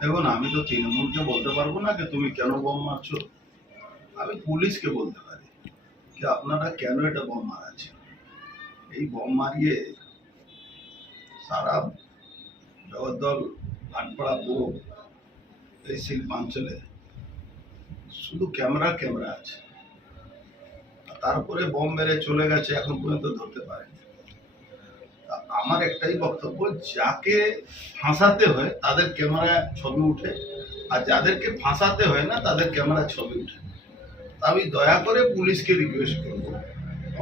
দেখুন, আমি তো তৃণমূলকে বলতে পারব না যে তুমি কেন বোম মারছো। আমি পুলিশকে বলতে পারি যে আপনারা কেন এটা বোম মারাচ্ছেন? এই বোম মারিয়ে সারা জগদ্দল, ভাটপাড়া পুরো এই শিল্পাঞ্চলে শুধু ক্যামেরা ক্যামেরা আছে। তারপরে বোম মেরে চলে গেছে, এখন পর্যন্ত ধরতে পারেনি। আমার একটাই বক্তব্য, যাকে ফাঁসাতে হয় তাদের ক্যামেরায় ছবি উঠে, আর যাদেরকে ফাঁসাতে হয় না তাদের ক্যামেরা ছবি উঠে। আমি দয়া করে পুলিশকে রিকোয়েস্ট করব।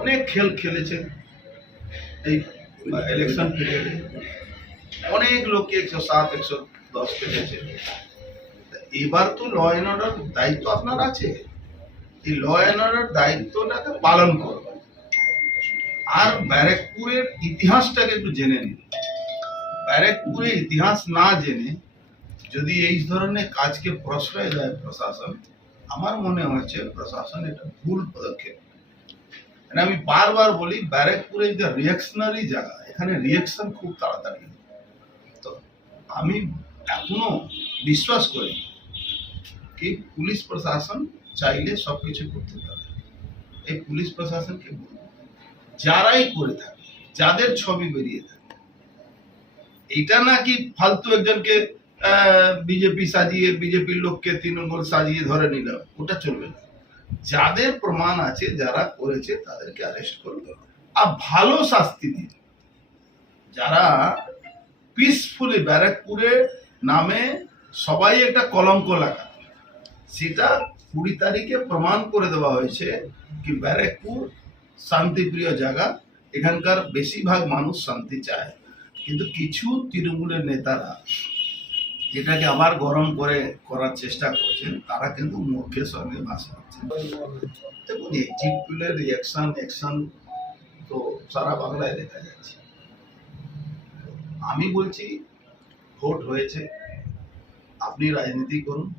অনেক খেল খেলেছে এই ইলেকশন পিরিয়ডে অনেক লোককে একশো সাত, একশো দশ তা এবার তো ল অ্যান্ড অর্ডার দায়িত্ব আপনার আছে। এই ল অ্যান্ড অর্ডার দায়িত্বটাকে পালন করবেন আর ব্যারেকপুরের ইতিহাসটাকে একটু জেনে নিন। ব্যারেকপুরের ইতিহাস না জেনে যদি এই ধরনের কাজকে প্রশ্রয় দেয় প্রশাসন, আমার মনে হয়েছে প্রশাসন এটা ভুল পদক্ষেপ। মানে আমি বারবার বলি ব্যারেকপুরে যে রিয়াকশনারি জায়গা, এখানে রিয়াকশন খুব তাড়াতাড়ি তো আমি এখনও বিশ্বাস করি কি পুলিশ প্রশাসন চাইলে সবকিছু করতে পারে। এই পুলিশ প্রশাসনকে বলব। যারাই করে থাকে, যাদের ছবি বেরিয়ে থাকে। এটা না কি ফালতু একজনকে বিজেপি সাজিয়ে, বিজেপির লোককে তৃণমূল সাজিয়ে ধরে নিল ওটা চলবে না। যাদের প্রমাণ আছে, যারা করেছে, তাদেরকে অ্যারেস্ট করবে আর ভালো শাস্তি দিন। যারা পিসফুলি ব্যারাকপুরে নামে সবাই একটা কলঙ্ক লাগা সেটা কুড়ি তারিখে প্রমাণ করে দেওয়া হয়েছে কি ব্যারাকপুর শান্তিপ্রিয় জায়গা। এখানকার বেশিরভাগ মানুষ শান্তি চায়। কিন্তু কিছু তৃণমূলের নেতারা এটাকে আবার গরম করে করার চেষ্টা করছেন, তারা কিন্তু মূর্খের সঙ্গে করছেন। দেখুন এক্সিট পোলের রিয়াকশন অ্যাকশন তো সারা বাংলায় দেখা যাচ্ছে। আমি বলছি, ভোট হয়েছে। আপনি রাজনীতি করুন।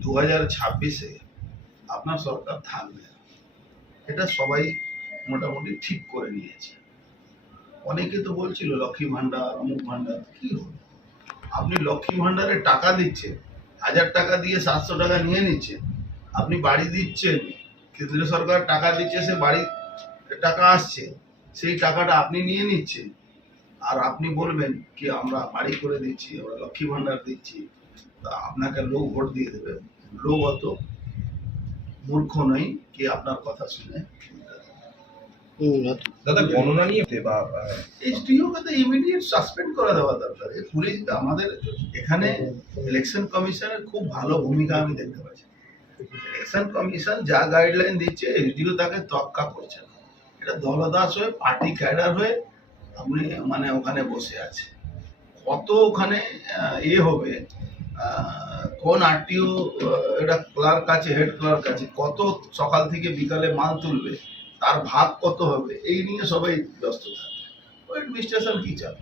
দু হাজার ছাব্বিশে আপনার সরকার থাকবে এটা সবাই মোটামুটি ঠিক করে নিয়েছে। অনেকে তো বলছিল, লক্ষ্মী ভান্ডার অমুক ভান্ডার কি হলো? আপনি লক্ষ্মী ভান্ডারে টাকা দিচ্ছেন, হাজার টাকা দিয়ে সাতশো টাকা নিয়ে নিচ্ছেন, আপনি বাড়ি দিচ্ছেন কেন্দ্র সরকার টাকা দিচ্ছে, সে বাড়ি টাকা আসছে, সেই টাকাটা আপনি নিয়ে নিচ্ছেন। আর আপনি বলবেন কি, আমরা বাড়ি করে দিচ্ছি, আমরা লক্ষ্মী ভান্ডার দিচ্ছি। তা আপনাকে লোক ভোট দিয়ে দেবে। লোক অত মূর্খ নয় কি আপনার কথা শুনে। দাদা গণনা নিয়ে বা তো ইমিডিয়েট সাসপেন্ড করে দেওয়া দরকার। পুলিশ আমাদের এখানে ইলেকশন কমিশনের খুব ভালো ভূমিকা আমি দেখতে পাচ্ছি। ইলেকশন কমিশন যা গাইডলাইন দিচ্ছে এইচডিও তাকে তক্কা করছে না। এটা দলদাস হয়ে পার্টি ক্যাডার হয়ে আপনি মানে ওখানে বসে আছে। কত ওখানে এ হবে কোন আরটিও এটা ক্লার্ক আছে, হেড ক্লার্ক আছে, কত সকাল থেকে বিকালে মাল তুলবে, তার ভাগ কত হবে, এই নিয়ে সবাই ব্যস্ত থাকে। ওই অ্যাডমিনিস্ট্রেশন কি চাবে